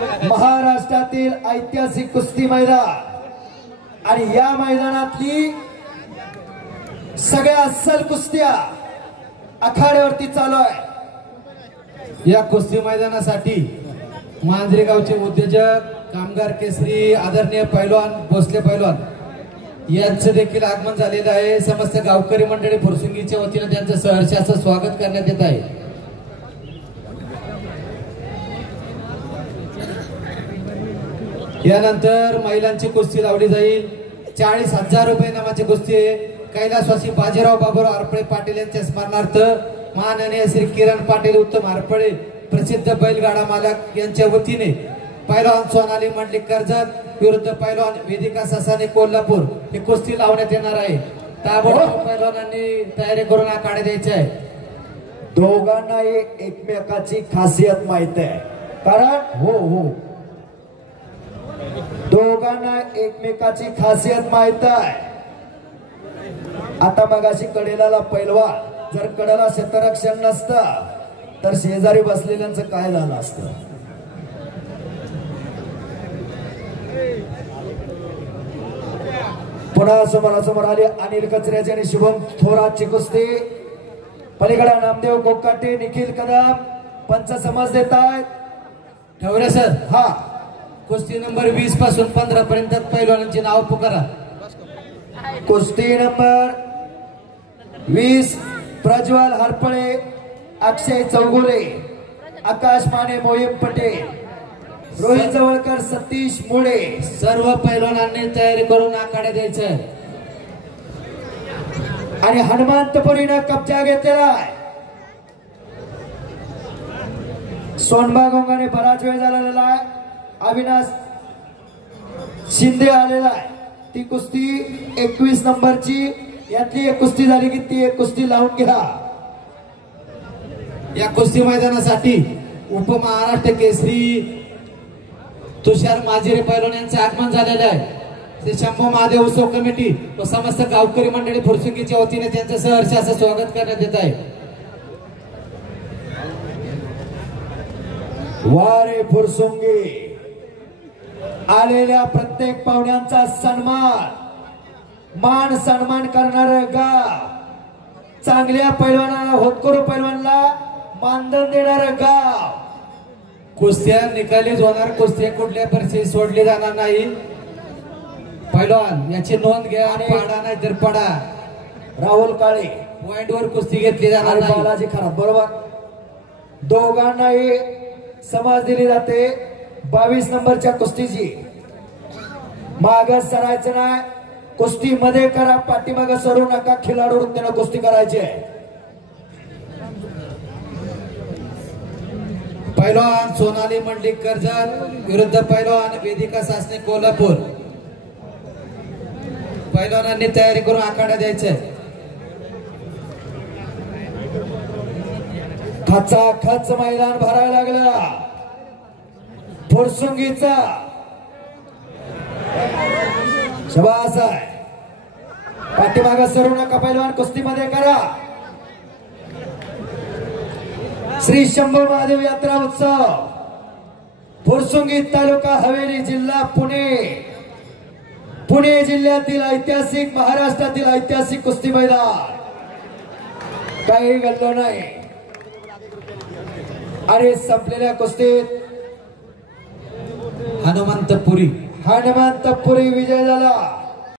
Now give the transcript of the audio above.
महाराष्ट्रातील ऐतिहासिक कुस्ती मैदान आणि या मैदानातली सगळ्या अस्सल कुस्त्या आखाड्यावरती चालू आहे। या कुस्ती मैदानासाठी मांजरेगावचे उद्योजक कामगार केसरी आदरणीय पैलवान भोसले पैलवान यांचं देखील आगमन झालेलं आहे। समस्त गावकरी मंडळी फुरसुंगीच्या वतीने त्यांचं सहर्ष असं स्वागत करण्यात येत आहे। यानंतर महिलांची कुस्ती लावली जाईल। 40,000 रुपये नामाची कुस्ती आहे। कैलासवासी बाजीराव बाबूराव आरपळे पाटील यांच्या स्मरणार्थ माननीय श्री किरण पाटील उत्तम आरपळे प्रसिद्ध बैलगाडा मालक यांच्या वतीने पैलवान सोनाली मंडलिक कर्जत विरुद्ध पैलवान वेदिका ससाने कोल्हापूर ही कुस्ती लावण्यात येणार आहे। ताबडतोब पैलवानांनी तयारी करून आखाडे द्यायचे आहे। दोघांना एकमेकाची खासियत माहित आहे, कारण हो दोघांना एकमेकाची खासियत माहित आहे। आता मगाशी कडेला पैलवान जर कडेला क्षेत्ररक्षण नसता तर शेजारी बसलेल्यांचं काय झालं असतं। पुन्हा समोरासमोर आले अनिल कचऱ्याचे आणि शुभम थोरातची कुस्ती। पलीकडे नामदेव कोकाटे निखिल कदम पंच समज देत आहेत। ठवरे सर, हा कुस्ती नंबर 20 पासून 15 पर्यंत पैलवानांची नाव पुकारा। कुस्ती नंबर 20 प्रज्वल हरपळे, अक्षय चौगुले, आकाश माने, मोहिब पटेल, रोहित जवळकर, सतीश मुळे सर्व पैलवानांनी तयारी करून आखाडे द्यायचे आहे। आणि हनुमंतपुरीने कब्जा घेतलेला आहे। सोनबा गोंगाने बराच वेळ झालेला आहे। अविनाश शिंदे आलेला आहे। ती कुस्ती 21 नंबरची, यातली एक कुस्ती झाली की ती एक कुस्ती लावून घ्या। या कुस्ती मैदानासाठी उपमहाराष्ट्र केसरी तुषार माजिरे पैलवान यांचे आगमन झालेले आहे। श्री शंभू महादेव उत्सव कमिटी व समस्त गावकरी मंडळी फुरसुंगीच्या वतीने त्यांचं सहर्ष असं स्वागत करण्यात येत आहे। वारे फुरसुंगी आलेल्या प्रत्येक पाहुण्यांचा मान सन्मान करणार गाव, चांगल्या पैलवानाला होतकरू पैलवानला मानधन देणार गाव। कुस्त्या निकालीच होणार, कुस्त्या कुठल्या परिस्थितीत सोडली जाणार नाही। पैलवान याची नोंद घ्या आणि पाडा नाही तर पडा। राहुल काळे पॉइंट वर कुस्ती घेतली जाणार नाही। बालाजी खराब बरोबर। दोघांनाही समज दिली जाते 22 नंबरच्या कुस्तीची। माग सरायचं नाही, कुस्ती मध्ये करा, पाठीमाग सरू नका। खिलाडूंनी त्यांना कुस्ती करायची आहे। पैलवान सोनाली मंडलिक कर्जत विरुद्ध पैलवान वेदिका सासने कोल्हापूर। पैलवानांनी तयारी करून आखाडा द्यायचे। खच मैदान भरायला लागला फुरसुंगीचा। शबास आहे, पाठीमाग सरू नका पैलवान, कुस्तीमध्ये करा। श्री शंभू महादेव यात्रा उत्सव फुरसुंगी तालुका हवेली जिल्हा पुणे जिल्ह्यातील ऐतिहासिक, महाराष्ट्रातील ऐतिहासिक कुस्ती मैदान। काही गल्लो नाही। आणि संपलेल्या कुस्तीत हनुमंतपुरी विजय झाला।